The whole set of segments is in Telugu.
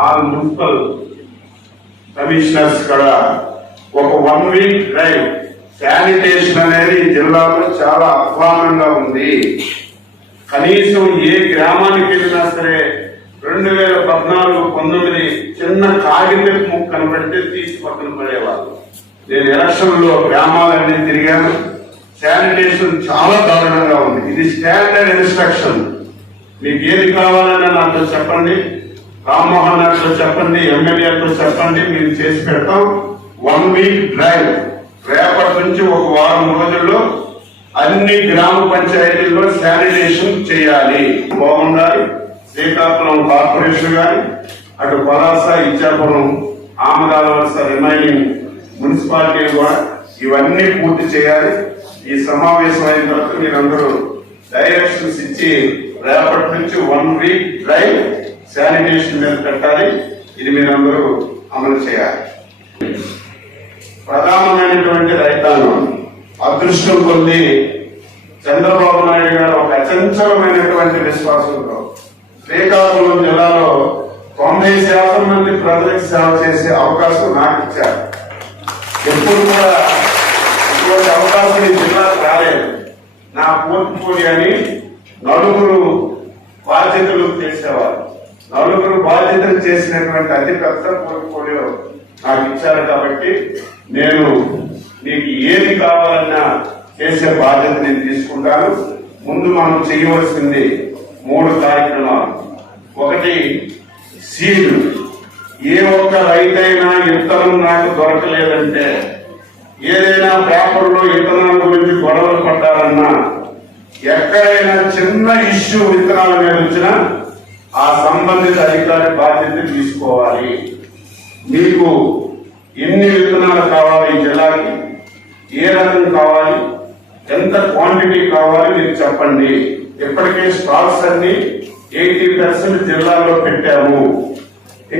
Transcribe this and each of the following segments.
ఆరు మున్సిపల్ కమిషనర్స్ కూడా ఒక వన్ వీక్ డ్రైవ్ శానిటేషన్ అనేది జిల్లాలో చాలా అధ్వానంగా ఉంది. కనీసం ఏ గ్రామానికి వెళ్ళినా సరే రెండు వేల పద్నాలుగు పంతొమ్మిది చిన్న కాగితం ముక్క కనబడితే తీసి పక్కన పడేవాళ్ళు. నేను ఎలక్షన్లో గ్రామాలన్నీ తిరిగాను. శానిటేషన్ చాలా దారుణంగా ఉంది. ఇది స్టాండర్డ్ ఇన్స్ట్రక్షన్ మీకు ఏది కావాలన్నా నాతో చెప్పండి. రామ్మోహన్ నాయుడుతో చెప్పండి ఎమ్మెల్యేతో చెప్పండి మేము చేసి పెడతాం. వన్ వీక్ డ్రైవ్ రేపటి నుంచి ఒక వారం రోజుల్లో అన్ని గ్రామ పంచాయతీల్లో శానిటేషన్ చేయాలి. బాగుండాలి. శ్రీకాకుళం కార్పొరేషన్ గాని అటు పలాస ఇచ్చాపురం ఆమదాల వలస రిమైనింగ్ మున్సిపాలిటీ కూడా ఇవన్నీ పూర్తి చేయాలి. ఈ సమావేశం అయిన తర్వాత మీరందరూ డైరెక్షన్స్ ఇచ్చి రేపటి నుంచి వన్ వీక్ డ్రైవ్ శానిటేషన్ మీద పెట్టాలి. ఇది మీరందరూ అమలు చేయాలి. ప్రధానమైనటువంటి రైతాంగం. అదృష్టం పొంది చంద్రబాబు నాయుడు గారు ఒక అచంచలమైనటువంటి విశ్వాసంతో శ్రీకాకుళం జిల్లాలో తొంభై శాతం మంది ప్రజలకు సేవ చేసే అవకాశం నాకు ఇచ్చారు. ఎప్పుడు కూడా ఇటువంటి అవకాశం ఈ జిల్లాకు రాలేదు. నా పోర్ట్ఫోలియో అని నలుగురు బాధ్యతలు చేసేవారు. నలుగురు బాధ్యతలు చేసినటువంటి అతి పెద్ద పోర్ట్ఫోలియో నాకు ఇచ్చారు కాబట్టి నేను నీకు ఏది కావాలన్నా చేసే బాధ్యత నేను తీసుకుంటాను. ముందు మనం చేయవలసింది మూడు కార్యక్రమాలు. ఒకటి సీడ్. ఏ ఒక్క రైతైనా విత్తనం నాకు దొరకలేదంటే ఏదైనా పేపర్లో విత్తనాల గురించి గొడవలు పడ్డారన్నా ఎక్కడైనా చిన్న ఇష్యూ విత్తనాల మీద వచ్చినా సంబంధిత అధికారి బాధ్యత తీసుకోవాలి. మీకు ఎన్ని విత్తనాలు కావాలి ఈ జిల్లాకి? ఏ రకం కావాలి? ఎంత క్వాంటిటీ కావాలి మీరు చెప్పండి. ఇప్పటికే స్టాల్స్ అన్ని ఎయిటీ పర్సెంట్ జిల్లాలో పెట్టాము.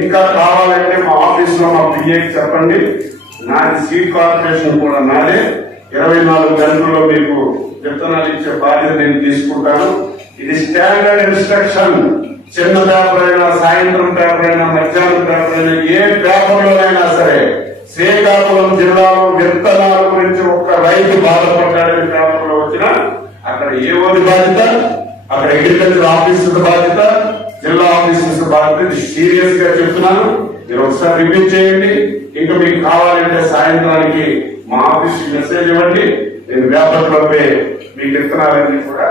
ఇంకా కావాలంటే మా ఆఫీస్లో మా పిఏకి చెప్పండి. నాది సీడ్ కార్పొరేషన్ కూడా నాదే. ఇరవై నాలుగు గంటల్లో మీకు విత్తనాలు ఇచ్చే బాధ్యత నేను తీసుకుంటాను. ఇది స్టాండర్డ్ ఇన్స్ట్రక్షన్ చిన్న పేపర్ అయినా సాయంత్రం పేపర్ అయినా మధ్యాహ్నం పేపర్ అయినా ఏ పేపర్లోనైనా సరే శ్రీకాకుళం జిల్లాలో విత్తనాల గురించి ఒక్క రైతు బాధపడ్డాడని పేపర్లో వచ్చినా అక్కడ ఏ ఓది బాధ్యత? అక్కడ అగ్రికల్చర్ ఆఫీసర్ బాధ్యత జిల్లా ఆఫీసర్స్ బాధ్యత. ఇది సీరియస్గా చెప్తున్నాను. మీరు ఒకసారి రివ్యూ చేయండి. ఇంకా మీకు కావాలంటే సాయంత్రానికి మా ఆఫీస్ మెసేజ్ ఇవ్వండి. నేను పేపర్లోపే మీకు విత్తనాలన్నీ కూడా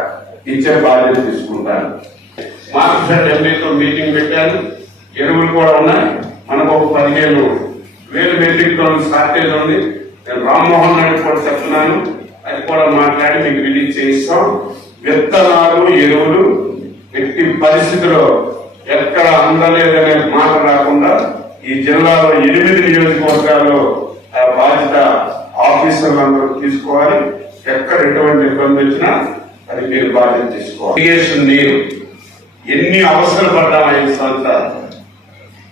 ఇచ్చే బాధ్యత తీసుకుంటాను. మాస్టర్ ఎంపీతో మీటింగ్ పెట్టాను ఎరువులు కూడా ఉన్నాయి. మనకు ఒక పదిహేను వేలు మెట్రిక్ టన్ షార్టేజ్ ఉంది. నేను రామ్మోహన్ నాయుడు కూడా చెప్తున్నాను. అది కూడా మాట్లాడి మీకు రిలీజ్ చేయిస్తాం. విత్తనాలు ఎరువులు ఎట్టి పరిస్థితిలో ఎక్కడ అందలేదనే మాట రాకుండా ఈ జిల్లాలో ఎనిమిది నియోజకవర్గాల్లో ఆ బాధ్యత ఆఫీసర్లందరూ తీసుకోవాలి. ఎక్కడ ఎటువంటి ఇబ్బంది వచ్చినా అది మీరు బాధ్యత తీసుకోవాలి. ఇరిగేషన్ నీరు ఎన్ని అవసరం పడ్డాం ఐదు సంవత్సరాలు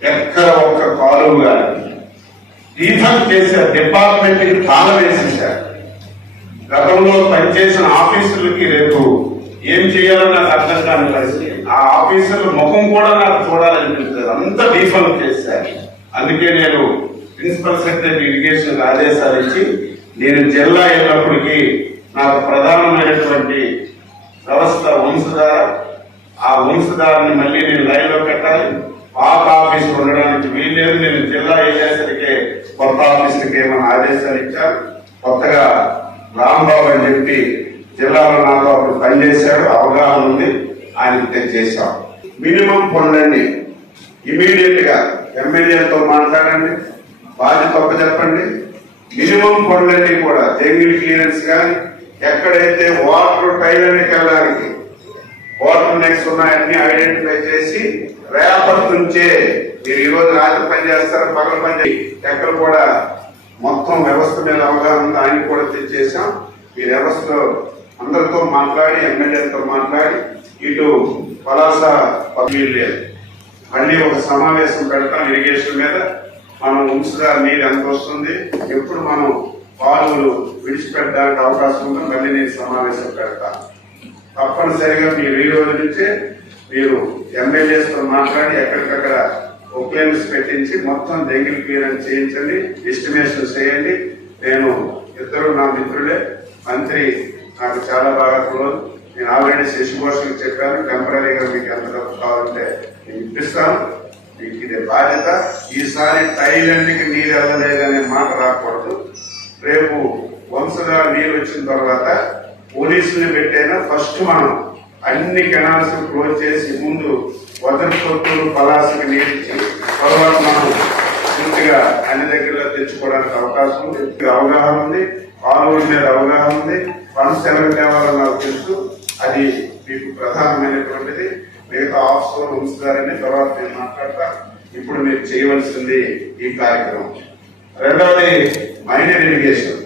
ఎక్కడ ఒక్క కాలువ కానీ రీఫండ్ చేసే డిపార్ట్మెంట్కి తాళం వేసేసారు గతంలో పనిచేసిన ఆఫీసులకి రేపు ఏం చేయాలో నాకు అర్థం కాని పరిస్థితి. ఆ ఆఫీసుల ముఖం కూడా నాకు చూడాలనిపిస్తుంది అంత డీఫండ్ చేశారు. అందుకే నేను ప్రిన్సిపల్ సెక్రటరీ ఇరిగేషన్ ఆదేశాలు ఇచ్చి నేను జిల్లా వెళ్ళినప్పటికీ నాకు ప్రధానమైనటువంటి వ్యవస్థ వంశధార ఆ వంశధారాన్ని మళ్ళీ నేను లైన్లో పెట్టాలి పాత ఆఫీస్ ఉండడానికి వీల్లేదు. నేను జిల్లా వెళ్ళేసరికి కొత్త ఆఫీసులకి ఏమైనా ఆదేశాలు ఇచ్చాను కొత్తగా రాంబాబు అని చెప్పి జిల్లాలో నాతో అప్పుడు పనిచేశాడు. అవగాహన ఉంది. ఆయన తెచ్చేసాం మినిమం పనులన్నీ ఇమీడియట్గా ఎమ్మెల్యేతో మాట్లాడండి. బాధ్యత ఒక్క చెప్పండి. మినిమం పనులన్నీ కూడా జంగిల్ క్లియరెన్స్ కానీ ఎక్కడైతే వాటర్ టైలర్కి వెళ్ళడానికి వాటర్ నెక్స్ ఉన్నాయన్నీ ఐడెంటిఫై చేసి రేపటి నుంచే మీరు ఈ రోజు రాత్రి పని చేస్తారు పగల పని ఎక్కడ కూడా మొత్తం వ్యవస్థ మీద అవగాహన ఉంది, ఆయన కూడా తెచ్చేసాం. ఈ వ్యవస్థలో అందరితో మాట్లాడి ఎమ్మెల్యేలతో మాట్లాడి ఇటు పలాస లేదు మళ్ళీ ఒక సమావేశం పెడతాం ఇరిగేషన్ మీద. మనం ఉంచుదా నీరు ఎంత వస్తుంది ఎప్పుడు మనం పాలు విడిచిపెట్టడానికి అవకాశం ఉందో మళ్ళీ నేను సమావేశం పెడతాను. తప్పనిసరిగా మీరు ఈ రోజు నుంచే మీరు ఎమ్మెల్యేస్తో మాట్లాడి ఎక్కడికక్కడ ఒక్లెన్స్ పెట్టించి మొత్తం దెంగిల్ క్లియరెన్స్ చేయించండి ఎస్టిమేషన్ చేయండి. నేను ఇద్దరు నా మిత్రులే. మంత్రి నాకు చాలా బాగా క్లోజ్ నేను ఆల్రెడీ శశిభూషణ్ చెప్పాను టెంపరీగా మీకు ఎంత డబ్బు కావాలంటే నేను ఇప్పిస్తాను. మీకు ఇది బాధ్యత. ఈసారి టైలెంట్కి నీరు వెళ్ళలేదనే మాట రాకూడదు. రేపు వంశగా నీరు వచ్చిన తర్వాత పోలీసులు పెట్టైనా ఫస్ట్ మనం అన్ని కెనాల్స్ క్లోజ్ చేసి ముందు వదన పలాసకి నీరు తర్వాత మనం పూర్తిగా అన్ని దగ్గరలో తెచ్చుకోవడానికి అవకాశం ఉంది. అవగాహన ఉంది. కాలువల మీద అవగాహన ఉంది. ఫండ్స్ ఎవరికి తేవాలో నాకు తెలుసు. అది మీకు ప్రధానమైనటువంటిది. మిగతా ఆఫీసర్ ఉంచుతారని తర్వాత నేను మాట్లాడతా. ఇప్పుడు మీరు చేయవలసింది ఈ కార్యక్రమం. రెండవది మైనర్ ఇరిగేషన్.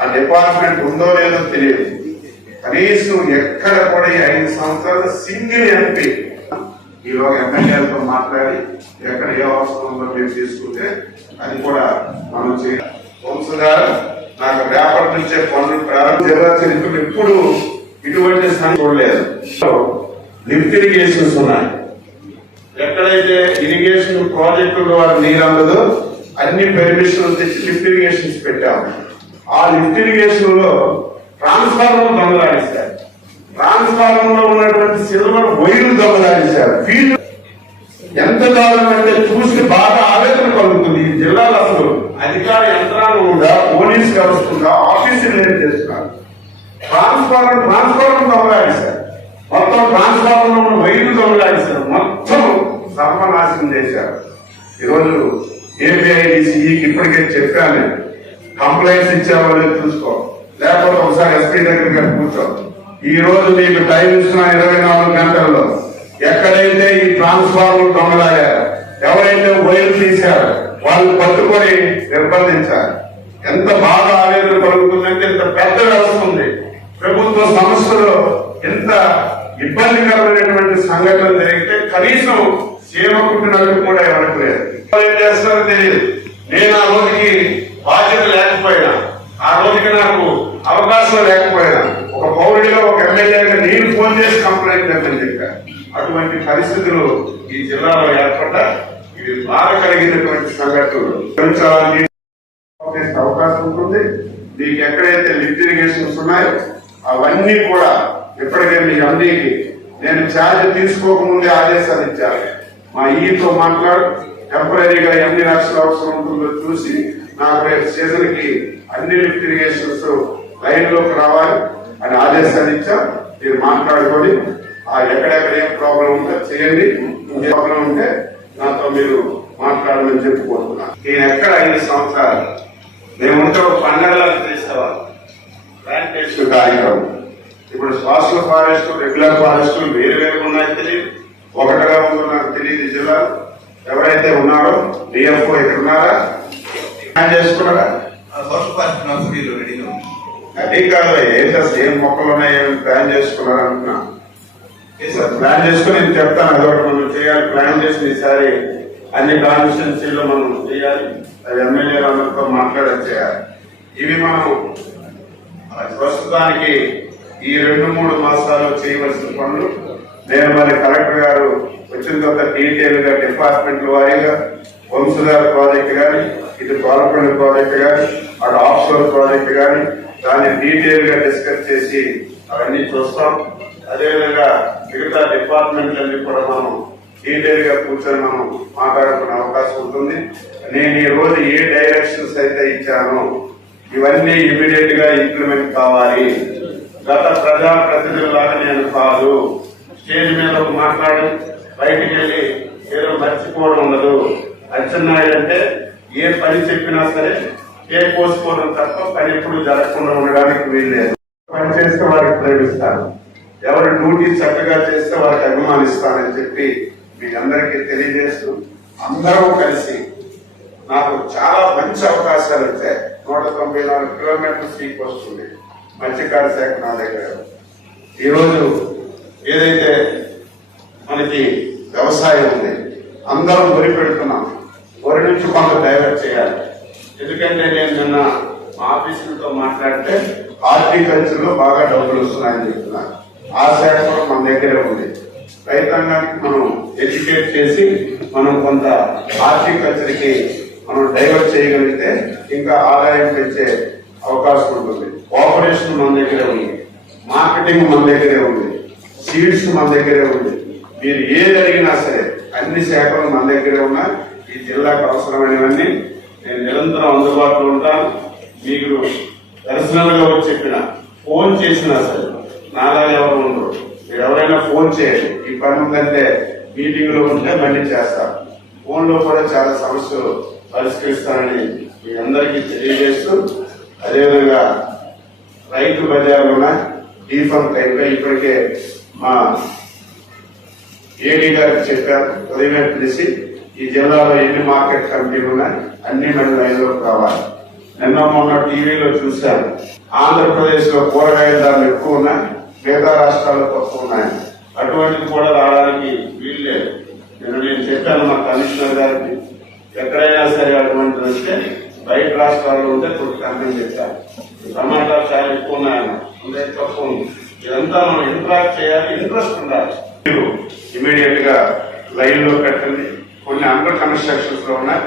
ఆ డిపార్ట్మెంట్ ఉందో లేదో తెలియదు. కనీసం ఎక్కడ కూడా ఐదు సంవత్సరాలు సింగిల్ ఎంపీ. ఈలోగా ఎమ్మెల్యేలతో మాట్లాడి ఎక్కడ ఏ అవసరం ఉందో తీసుకుంటే అది కూడా మనం చేయాలి. నాకు రేపటి నుంచే పనులు ప్రారంభం జిల్లా ఎప్పుడు ఇటువంటి సంఘటన చూడలేదు. లిఫ్ట్ ఇరిగేషన్స్ ఉన్నాయి. ఎక్కడైతే ఇరిగేషన్ ప్రాజెక్టుల ద్వారా నీరు అందదో అన్ని పెర్మిషన్లు తెచ్చి లిఫ్ట్ ఇరిగేషన్స్ పెట్టాము. ఆ లిఫ్ట్ ఇరిగేషన్లో ట్రాన్స్ఫార్మర్ దొంగలాడేశారు. ట్రాన్స్ఫార్మర్లో ఉన్నటువంటి సిల్వర్ వైర్ దొంగలాడేశారు. ఫీల్డ్ ఎంత దారుణం అంటే చూసి బాగా ఆవేదన కలుగుతుంది ఈ జిల్లాలో అసలు. అధికార యంత్రాంగం కూడా పోలీస్ వ్యవస్థ ఉందా ఆఫీసులు ఏం చేస్తున్నారు ట్రాన్స్ఫార్మర్ ట్రాన్స్ఫార్మర్ దొంగలాడేశారు. మొత్తం ట్రాన్స్ఫార్మర్ ఉన్న వైర్లు దొంగలాడేశారు. మొత్తం సర్వనాశనం చేశారు. ఈరోజు ఏపీఐడిసిఈకి ఇప్పటికే చెప్పాను కంప్లైంట్స్ ఇచ్చేవాళ్ళు చూసుకో. లేకపోతే ఒకసారి ఎస్పీ దగ్గరికి కూర్చో. ఈ రోజు మీకు టైం ఇస్తున్న ఇరవై నాలుగు గంటల్లో ఎక్కడైతే ఈ ట్రాన్స్ఫార్మర్ దొంగలాగారు ఎవరైతే వైర్ తీశారు వాళ్ళు పట్టుకొని నిర్బంధించారు. ఎంత బాగా ఆవేదన కలుగుతుందంటే ఇంత పెద్ద వ్యవస్థ ఉంది. ప్రభుత్వ సంస్థలో ఎంత ఇబ్బందికరమైనటువంటి సంఘటన జరిగితే కనీసం సేవకుంటున్నట్టు కూడా ఎవరికి లేదు. ఏం చేస్తారో తెలియదు. నేను ఆ రోజుకి బాధ్యత లేకపోయినా ఆ రోజుకి నాకు అవకాశం లేకపోయినా ఒక పౌరుడిగా ఒక ఎమ్మెల్యేగా నేను ఫోన్ చేసి కంప్లైంట్ చేద్దని చెప్పాను అటువంటి పరిస్థితులు ఈ జిల్లాలో ఏర్పడ్డ ఇది బాగా కలిగినటువంటి సంఘటనలు అవకాశం ఉంటుంది. మీకు ఎక్కడైతే లిఫ్ట్ ఇరిగేషన్స్ ఉన్నాయో అవన్నీ కూడా ఇప్పటికే మీ అందరికి నేను ఛార్జ్ తీసుకోకముందే ఆదేశాలు ఇచ్చాను మా ఈతో మాట్లాడు టెంపరీగా ఎన్ని లక్షల అవసరం ఉంటుందో చూసి నాకు రేపు సీజన్కి అన్ని లిఫ్ట్ ఇరిగేషన్స్ లైన్లోకి రావాలి. అని ఆదేశాలు ఇచ్చా మీరు మాట్లాడుకొని ఆ ఎక్కడెక్కడ ఏం ప్రాబ్లం ఉందో చేయండి. ఏ ప్రాబ్లం ఉంటే నాతో మీరు మాట్లాడమని చెప్పుకుంటున్నా నేను ఎక్కడ ఐదు సంవత్సరాలు? మేముంటే ఒక పండగలా చేసేవాళ్ళం. ప్లాంటేషన్ కార్యక్రమం ఇప్పుడు శ్వాసల ఫారెస్ట్ రెగ్యులర్ ఫారెస్ట్ వేరు వేరు ఉన్నాయి తెలియదు. ఒకటిగా ఉందో నాకు తెలియదు ఈ జిల్లా. ఎవరైతే ఉన్నారో డిఎఫ్ఓ ఇక్కడ ఉన్నారా? ప్లాన్ చేసుకున్నారా అది కాదు ఏం చేస్తా ఏం మొక్కలు ఉన్నాయి ప్లాన్ చేసుకున్నారా అంటున్నా ప్లాన్ చేసుకుని నేను చెప్తాను అదొకటి మనం చేయాలి ప్లాన్ చేసి ఈసారి అన్ని కాన్స్టిట్యున్సీలో మనం చేయాలి అది ఎమ్మెల్యేలు అందరితో మాట్లాడేది చేయాలి. ఇవి మనం ప్రస్తుతానికి ఈ రెండు మూడు మాసాలు చేయవలసిన పనులు. నేను మరి కలెక్టర్ గారు వచ్చిన తర్వాత డీటెయిల్గా డిపార్ట్మెంట్ వారీగా వంశధార ప్రాజెక్ట్ గాని ఇటు తోలపల్లి ప్రాజెక్ట్ గాని అటు ఆఫ్షోర్ ప్రాజెక్ట్ కానీ దాన్ని డీటెయిల్గా డిస్కస్ చేసి అవన్నీ చూస్తాం. అదేవిధంగా మిగతా డిపార్ట్మెంట్లన్నీ కూడా మనం డీటెయిల్గా కూర్చొని మనం మాట్లాడుకునే అవకాశం ఉంటుంది. నేను ఈ రోజు ఏ డైరెక్షన్స్ అయితే ఇచ్చానో ఇవన్నీ ఇమీడియట్గా ఇంప్లిమెంట్ కావాలి. గత ప్రజా ప్రతినిధులాగా నేను కాదు. స్టేజ్ మీద మాట్లాడి బయటికి వెళ్ళి ఏదో మర్చిపోవడం ఉండదు. అచ్చెన్నాయుడు అంటే ఏ పని చెప్పినా సరే ఏ పోసుకోవడం తప్ప పని ఎప్పుడు జరగకుండా ఉండడానికి వీల్లేదు. పని చేస్తే వారికి ప్రేమిస్తాను. ఎవరు డ్యూటీ చక్కగా చేస్తే వారికి అభిమానిస్తానని చెప్పి మీ అందరికీ తెలియజేస్తూ అందరూ కలిసి నాకు చాలా మంచి అవకాశాలు వచ్చాయి నూట తొంభై నాలుగు కిలోమీటర్ల సీట్ వస్తుంది. మత్స్యకార శాఖ నా దగ్గర. ఈరోజు ఏదైతే మనకి వ్యవసాయం ఉంది అందరం వరి పెడుతున్నాం. వరి నుంచి కొంత డైవర్ట్ చేయాలి. ఎందుకంటే నేను నిన్న మా ఆఫీసులతో మాట్లాడితే హార్టికల్చర్లో బాగా డబ్బులు వస్తున్నాయని చెప్తున్నా. ఆ శాఖ కూడా మన దగ్గరే ఉంది. రైతాంగానికి మనం ఎడ్యుకేట్ చేసి మనం కొంత హార్టికల్చర్కి మనం డైవర్ట్ చేయగలిగితే ఇంకా ఆదాయం పెంచే అవకాశం ఉంటుంది. కోఆపరేషన్ మన దగ్గరే ఉంది. మార్కెటింగ్ మన దగ్గరే ఉంది. సీడ్స్ మన దగ్గరే ఉంది. మీరు ఏది అడిగినా సరే అన్ని శాఖలు మన దగ్గరే ఉన్నాయి. ఈ జిల్లాకు అవసరమైనవన్నీ నేను నిరంతరం అందుబాటులో ఉంటాను. మీకు పర్సనల్గా వచ్చి చెప్పిన ఫోన్ చేసినా సరే నాలా ఎవరు ఉండరు. మీరు ఎవరైనా ఫోన్ చేయండి. ఈ పని ఉందంటే మీటింగ్లో ఉంటే మళ్ళీ చేస్తారు ఫోన్లో కూడా చాలా సమస్యలు పరిష్కరిస్తానని మీ అందరికీ తెలియజేస్తూ అదేవిధంగా రైతు బజార్లు డీఫర్ టైంలో ఇప్పటికే మా ఏడీ గారికి చెప్పారు ఉదయమే పిలిచి ఈ జిల్లాలో ఎన్ని మార్కెట్ కమిటీలు ఉన్నాయి? అన్ని మళ్ళీ లైన్లోకి రావాలి. నిన్న మొన్న టీవీలో చూశాను. ఆంధ్రప్రదేశ్లో కూరగాయల ధరలు ఎక్కువ ఉన్నాయి మిగతా రాష్ట్రాలు తక్కువ ఉన్నాయి. అటువంటిది కూడా రావడానికి వీల్లేదు నిన్న నేను చెప్పాను మా కమిషనర్ గారికి ఎక్కడైనా సరే అటువంటిది వస్తే బయట రాష్ట్రాల్లో ఉంటే కొద్ది చెప్పాను టమాటాలు చాలా ఎక్కువ ఉన్నాయన్న ఉండే తక్కువ ఉంది. ఇదంతా మనం ఇంట్రాక్ట్ చేయాలి ఇంట్రెస్ట్ ఉండాలి. మీరు ఇమీడియట్గా లైన్లో పెట్టండి కొన్ని అండర్ కన్స్ట్రక్షన్స్లో ఉన్నాయి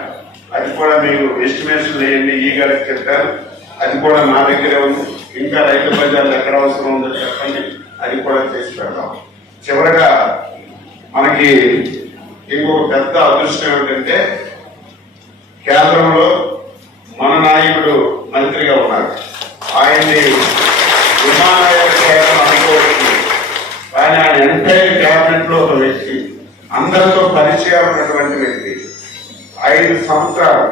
అది కూడా మీరు ఎస్టిమేషన్ వేయండి ఈ గారికి చెప్పారు. అది కూడా నా దగ్గరే ఉంది. ఇంకా రైతు బజార్లు ఎక్కడ అవసరం ఉందో చెప్పండి. అది కూడా చేసి పెడతాం చివరగా మనకి ఇంకొక పెద్ద అదృష్టం ఏమిటంటే కేంద్రంలో మన నాయకుడు మంత్రిగా ఉన్నారు. ఆయన్ని విమానయాన కేంద్రం అనుకోవచ్చు. ఆయన ఎంటైర్ క్యాబినెట్లో ఒక వ్యక్తి అందరితో పరిచయం ఉన్నటువంటి వ్యక్తి. ఐదు సంవత్సరాలు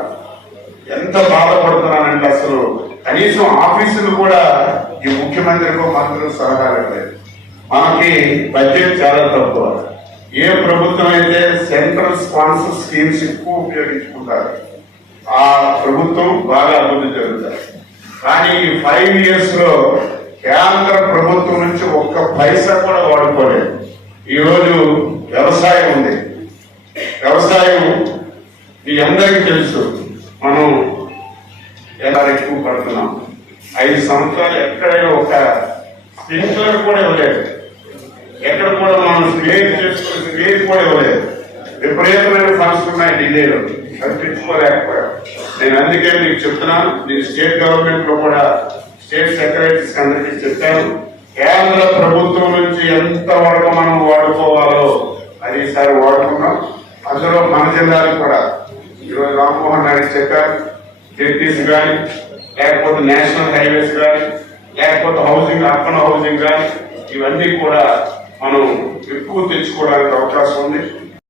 ఎంత బాధపడుతున్నానంటే అసలు కనీసం ఆఫీసులు కూడా ఈ ముఖ్యమంత్రికో మంత్రులు సలహాలు ఇవ్వలేదు. మనకి బడ్జెట్ చాలా తక్కువ. ఏ ప్రభుత్వం అయితే సెంట్రల్ స్పాన్సర్ స్కీమ్స్ ఎక్కువ ఉపయోగించుకుంటారు ఆ ప్రభుత్వం బాగా అభివృద్ధి జరుగుతారు కానీ ఈ ఫైవ్ ఇయర్స్లో కేంద్ర ప్రభుత్వం నుంచి ఒక్క పైసా కూడా వాడుకోలేదు. ఈరోజు వ్యవసాయం ఉంది. వ్యవసాయం మీ అందరికీ తెలుసు. మనం ఎలా ఎక్కువ పడుతున్నాం? ఐదు సంవత్సరాలు ఎక్కడైనా ఒక స్ప్రింక్లర్ కూడా ఇవ్వలేదు. ఎక్కడ కూడా మనం క్లియర్ చేసుకుని క్లియర్ కూడా ఇవ్వలేదు. విపరీతమైన ఫండ్స్ ఉన్నాయి ఢిల్లీలో అది తెచ్చుకోలేకపోయాం నేను అందుకే మీకు చెప్తున్నాను నేను స్టేట్ గవర్నమెంట్లో కూడా స్టేట్ సెక్రటరీస్ అందరికీ చెప్పాను కేంద్ర ప్రభుత్వం నుంచి ఎంత వరకు మనం వాడుకోవాలో అది ఈసారి వాడుకున్నాం. అందులో మన జిల్లాలు కూడా. ఈరోజు రామ్మోహన్ నాయుడు చెప్పారు జెడ్పీస్ కానీ లేకపోతే నేషనల్ హైవేస్ కానీ లేకపోతే హౌసింగ్ అర్బన్ హౌసింగ్ కానీ ఇవన్నీ కూడా మనం ఎక్కువ తెచ్చుకోవడానికి అవకాశం ఉంది.